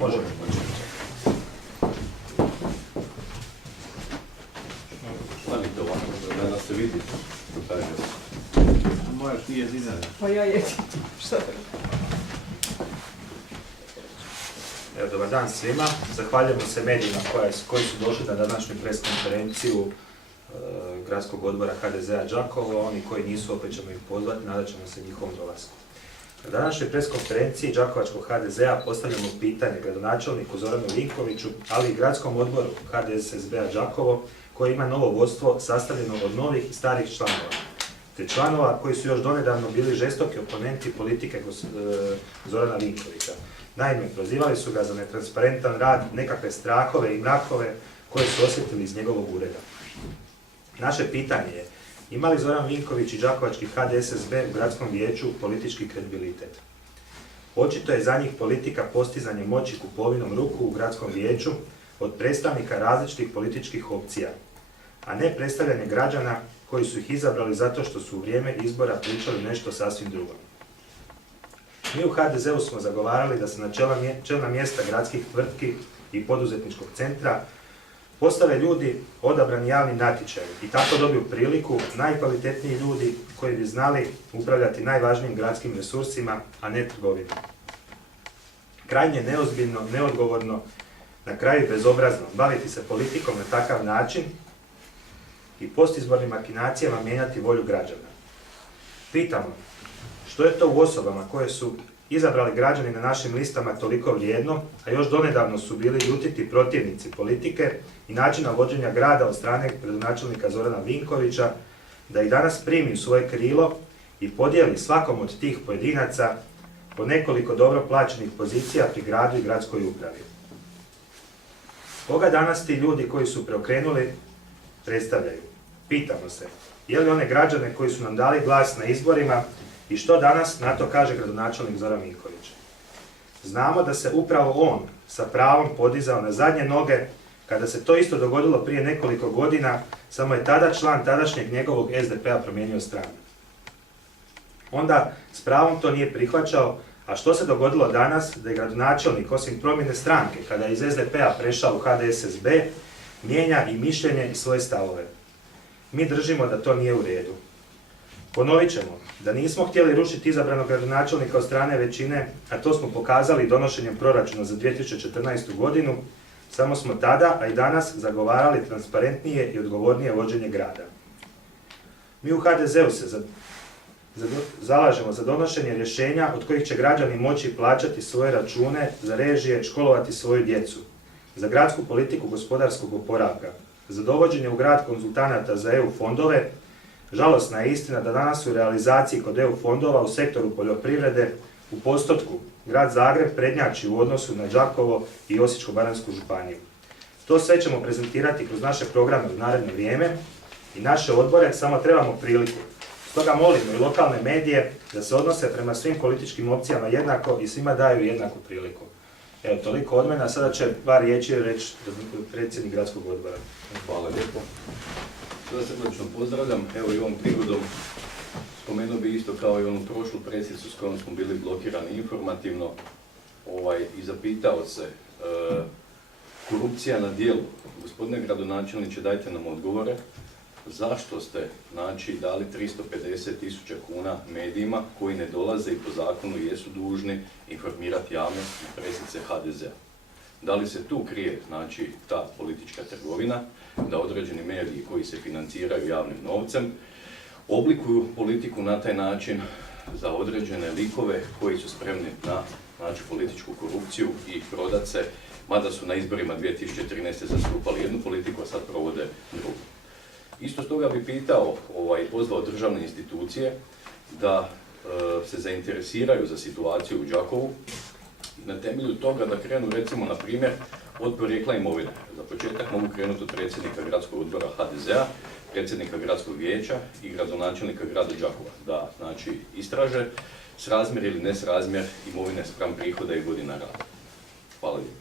Možemo početi. Stavite ovako, da se vidi što kaže. Moraš ti jedinati. Pa ja jedin. Šta? Evo, dobar dan svima. Zahvaljujemo se medijima koji su došli na današnju pres konferenciju Gradskog odbora HDZ-a Đakovo. Oni koji nisu, opet ćemo ih pozvati, nadat ćemo se njihovom dolasku. Na današnjoj pres konferenciji Đakovačkog HDZ-a postavljamo pitanje gradonačelniku Zoranu Vinkoviću, ali i Gradskom odboru HDSSB-a Đakovo, koji ima novo vodstvo sastavljeno od novih i starih članova, te članova koji su još donedavno bili žestoki oponenti politike Zorana Vinkovića. Naime, prozivali su ga za netransparentan rad, nekakve strahove i mrakove koje su osjetili iz njegovog ureda. Naše pitanje je, ima li Zoran Vinković i Đakovački HDSSB u gradskom vijeću politički kredibilitet? Očito je za njih politika postizanje moći kupovinom ruku u gradskom vijeću od predstavnika različitih političkih opcija, a ne predstavljanje građana koji su ih izabrali zato što su u vrijeme izbora pričali nešto sasvim drugo. Mi u HDZ-u smo zagovarali da se na čelna mjesta gradskih tvrtki i poduzetničkog centra postave ljudi odabrani javnim natječajem i tako dobiju priliku najkvalitetniji ljudi koji bi znali upravljati najvažnijim gradskim resursima, a ne trgovinom. Krajnje neozbiljno, neodgovorno, na kraju bezobrazno baviti se politikom na takav način i postizbornim makinacijama mijenjati volju građana. Pitamo, što je to u osobama koje su izabrali građani na našim listama toliko vrijedno, a još donedavno su bili ljutiti protivnici politike i načina vođenja grada od strane gradonačelnika Zorana Vinkovića, da ih danas primi u svoje krilo i podijeli svakom od tih pojedinaca po nekoliko dobro plaćenih pozicija pri gradu i gradskoj upravi. Koga danas ti ljudi koji su preokrenuli predstavljaju? Pitamo se, je li one građane koji su nam dali glas na izborima i što danas na to kaže gradonačelnik Zoran Vinković? Znamo da se upravo on sa pravom podizao na zadnje noge kada se to isto dogodilo prije nekoliko godina, samo je tada član tadašnjeg njegovog SDP-a promijenio stranu. Onda s pravom to nije prihvaćao, a što se dogodilo danas da je gradonačelnik osim promjene stranke kada je iz SDP-a prešao u HDSSB, mijenja i mišljenje i svoje stavove. Mi držimo da to nije u redu. Ponovit ćemo da nismo htjeli rušiti izabranog gradonačelnika od strane većine, a to smo pokazali donošenjem proračuna za 2014. godinu, samo smo tada, a i danas, zagovarali transparentnije i odgovornije vođenje grada. Mi u HDZ-u se zalažemo za donošenje rješenja od kojih će građani moći plaćati svoje račune za režije, školovati svoju djecu, za gradsku politiku gospodarskog oporavka, za dovođenje u grad konzultanata za EU fondove. Žalosna je istina da danas u realizaciji kod EU fondova u sektoru poljoprivrede u postotku grad Zagreb prednjači u odnosu na Đakovo i Osječko-baranjsku županiju. To sve ćemo prezentirati kroz naše programe u naredno vrijeme i naše odbore, samo trebamo priliku. Stoga molimo i lokalne medije da se odnose prema svim političkim opcijama jednako i svima daju jednaku priliku. Evo, toliko od mene, a sada će par riječi reći predsjednik Gradskog odbora. Hvala lijepo. Sada srdačno pozdravljam. Evo i ovom prigodom spomenuo bi isto kao i onu prošlu presicu s kojom smo bili blokirani informativno i zapitao se korupcija na dijelu. Gospodine gradonačelniče, dajte nam odgovore. Zašto ste dali 350.000 kuna medijima koji ne dolaze i po zakonu jesu dužni informirati javnost i presice HDZ-a? Da li se tu krije ta politička trgovina, da određeni mediji koji se financiraju javnim novcem oblikuju politiku na taj način za određene likove koji su spremni na političku korupciju i prodat se, mada su na izborima 2013. zastupali jednu politiku, a sad provode drugu. Isto stoga bi pitao i pozvao državne institucije da se zainteresiraju za situaciju u Đakovu i na temelju toga da krenu recimo na primjer od porijekla imovine. Za početak mogu krenuti od predsjednika Gradskog odbora HDZ-a, predsjednika Gradskog vijeća i gradonačelnika grada Đakova. Da istraže srazmjer ili nesrazmjer imovine spram prihoda i godina rada. Hvala lijepo.